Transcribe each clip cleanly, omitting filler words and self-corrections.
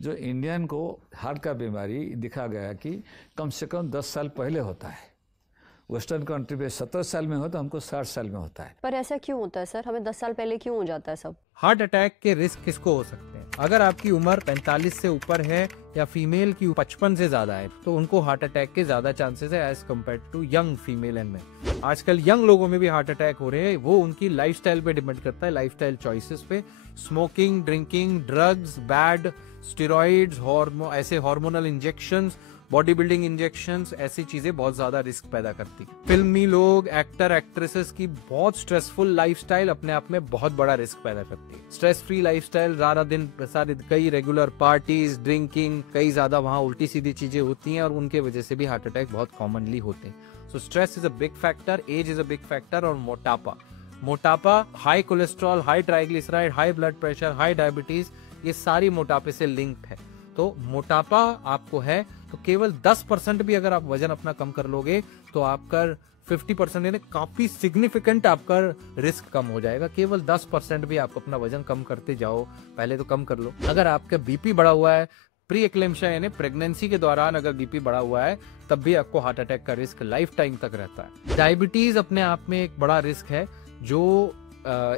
जो इंडियन को हार्ट का बीमारी दिखा गया कि कम से कम 10 साल पहले होता है। वेस्टर्न कंट्री पे 70 साल में होता, हमको 60 साल में होता है। पर ऐसा क्यों होता है सर? हमें 10 साल पहले क्यों हो जाता है सब? हार्ट अटैक के रिस्क किसको हो सकते हैं? अगर आपकी उम्र 45 से ऊपर है या फीमेल की 55 से ज्यादा है तो उनको हार्ट अटैक के ज्यादा चांसेस है as compare to young female and male. आजकल यंग लोगों में भी हार्ट अटैक हो रहे हैं, वो उनकी लाइफस्टाइल पे डिपेंड करता है, लाइफस्टाइल चॉइसेस पे। Smoking, drinking, drugs, bad steroids, ऐसे hormonal injections, body building injections, ऐसी चीजें बहुत ज्यादा रिस्क पैदा करती है। फिल्मी लोग, एक्टर एक्ट्रेसेस की बहुत स्ट्रेसफुल लाइफस्टाइल अपने आप में बहुत बड़ा रिस्क पैदा करती है। स्ट्रेस फ्री लाइफस्टाइल, सारा दिन प्रसारित कई रेगुलर पार्टीज, ड्रिंकिंग, कई ज्यादा वहाँ उल्टी सीधी चीजें होती हैं और उनके वजह से भी हार्ट अटैक बहुत कॉमनली होते हैं। So stress is a big factor, age is a big factor, और मोटापा, high cholesterol, high triglyceride, high blood pressure, high diabetes, ये सारी मोटापे से लिंक्ड है। तो मोटापा आपको है तो केवल 10% भी अगर आप वजन अपना कम कर लोगे तो आपका 50% यानी काफी सिग्निफिकेंट आपका रिस्क कम हो जाएगा। केवल 10% भी आप अपना वजन कम करते जाओ, पहले तो कम कर लो। अगर आपका बीपी बढ़ा हुआ है, प्री एक्लेम्शिया यानी प्रेगनेंसी के दौरान अगर बीपी बढ़ा हुआ है, तब भी आपको हार्ट अटैक का रिस्क लाइफ टाइम तक रहता है। डायबिटीज अपने आप में एक बड़ा रिस्क है जो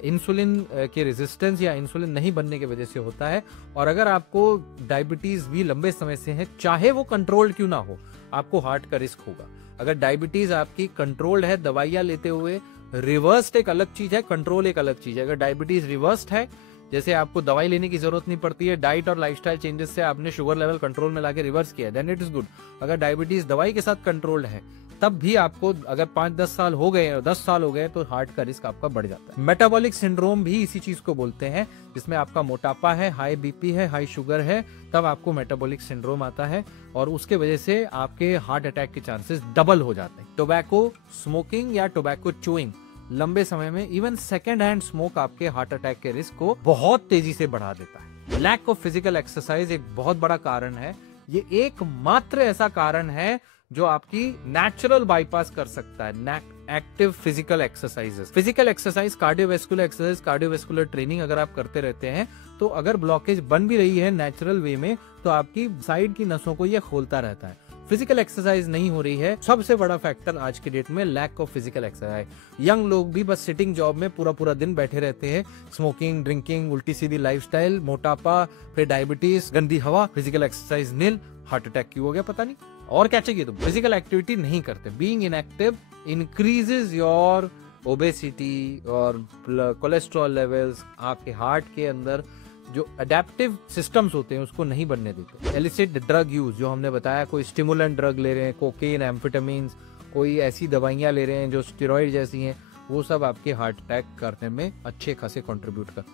इंसुलिन के रेजिस्टेंस या इंसुलिन नहीं बनने की वजह से होता है। और अगर आपको डायबिटीज भी लंबे समय से है, चाहे वो कंट्रोल्ड क्यों ना हो, आपको हार्ट का रिस्क होगा। अगर डायबिटीज आपकी कंट्रोल्ड है दवाइयां लेते हुए, रिवर्स्ड एक अलग चीज है, कंट्रोल एक अलग चीज है। अगर डायबिटीज रिवर्स्ड है, जैसे आपको दवाई लेने की जरूरत नहीं पड़ती है, डाइट और लाइफस्टाइल चेंजेस से आपने शुगर लेवल कंट्रोल में लाके रिवर्स किया, देन इट इज गुड। अगर डायबिटीज दवाई के साथ कंट्रोल्ड है, तब भी आपको अगर 5-10 साल हो गए और 10 साल हो गए तो हार्ट का रिस्क आपका बढ़ जाता है। मेटाबॉलिक सिंड्रोम भी इसी चीज को बोलते हैं, जिसमें आपका मोटापा है, हाई बीपी है, हाई शुगर है, तब आपको मेटाबॉलिक सिंड्रोम आता है और उसके वजह से आपके हार्ट अटैक के चांसेस डबल हो जाते हैं। टोबैको स्मोकिंग या टोबैको चूइंग लंबे समय में, इवन सेकेंड हैंड स्मोक आपके हार्ट अटैक के रिस्क को बहुत तेजी से बढ़ा देता है। लैक ऑफ फिजिकल एक्सरसाइज एक बहुत बड़ा कारण है। ये एकमात्र ऐसा कारण है जो आपकी नेचुरल बाईपास कर सकता है। Active physical exercise, cardiovascular training अगर आप करते रहते हैं तो अगर ब्लॉकेज बन भी रही है नेचुरल वे में, तो आपकी साइड की नसों को ये खोलता रहता है। फिजिकल एक्सरसाइज नहीं हो रही है, सबसे बड़ा फैक्टर आज के डेट में lack of physical exercise. Young लोग भी बस सिटिंग जॉब में पूरा दिन बैठे रहते हैं, स्मोकिंग, ड्रिंकिंग, उल्टी सीधी लाइफस्टाइल, मोटापा, फिर डायबिटीज, गंदी हवा, फिजिकल एक्सरसाइज नील, हार्ट अटैक क्यों हो गया पता नहीं। और क्या चाहिए? तो फिजिकल एक्टिविटी नहीं करते। Being inactive increases your obesity और कोलेस्ट्रॉल लेवल्स। आपके हार्ट के अंदर जो अडेप्टिव सिस्टम्स होते हैं उसको नहीं बनने देते। एलिसिट ड्रग यूज, जो हमने बताया, कोई स्टिमुलेंट ड्रग ले रहे हैं, कोकेन, एम्फेटामिन्स, कोई ऐसी दवाइयां ले रहे हैं जो स्टेरॉइड जैसी हैं, वो सब आपके हार्ट अटैक करने में अच्छे खासे कंट्रीब्यूट कर।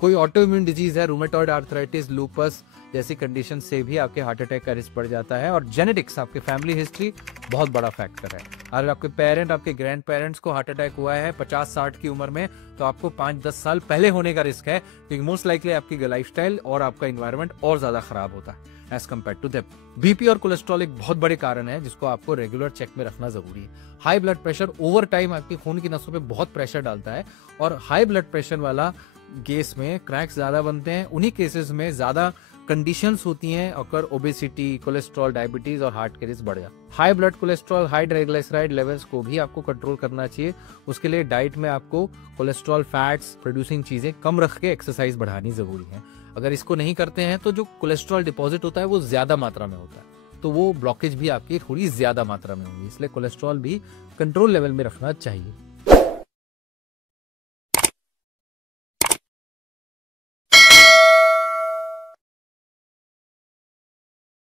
कोई ऑटोइम्यून डिजीज है, रूमेटॉइड आर्थराइटिस, लूपस जैसी कंडीशन से भी आपके हार्ट अटैक का रिस्क बढ़ जाता है। और जेनेटिक्स, आपके फैमिली हिस्ट्री बहुत बड़ा फैक्टर है। अगर आपके पेरेंट, आपके ग्रैंड पेरेंट्स को हार्ट अटैक हुआ है 50-60 की उम्र में, तो आपको 5-10 साल पहले होने का रिस्क है, क्योंकि मोस्ट लाइकली आपकी लाइफस्टाइल और आपका इन्वायरमेंट और ज्यादा खराब होता है as compare to them. BP और कोलेस्ट्रॉल एक बहुत बड़े कारण है जिसको आपको रेगुलर चेक में रखना जरूरी है। High blood pressure over time आपकी खून की नसों पे बहुत प्रेशर डालता है और हाई ब्लड प्रेशर वाला केस में क्रैक्स ज्यादा बनते हैं। उन्हीं केसेस में ज्यादा कंडीशंस होती हैं, अगर ओबेसिटी, कोलेस्ट्रॉल, डायबिटीज और हार्ट के रिस्क बढ़ जाता है। High blood cholesterol, high triglyceride levels को भी आपको कंट्रोल करना चाहिए। उसके लिए डाइट में आपको कोलेस्ट्रॉल, फैट्स प्रोड्यूसिंग चीजें कम रख के एक्सरसाइज बढ़ानी जरूरी है। अगर इसको नहीं करते हैं तो जो कोलेस्ट्रॉल डिपॉजिट होता है वो ज्यादा मात्रा में होता है, तो वो ब्लॉकेज भी आपकी थोड़ी ज्यादा मात्रा में होगी। इसलिए कोलेस्ट्रॉल भी कंट्रोल लेवल में रखना चाहिए।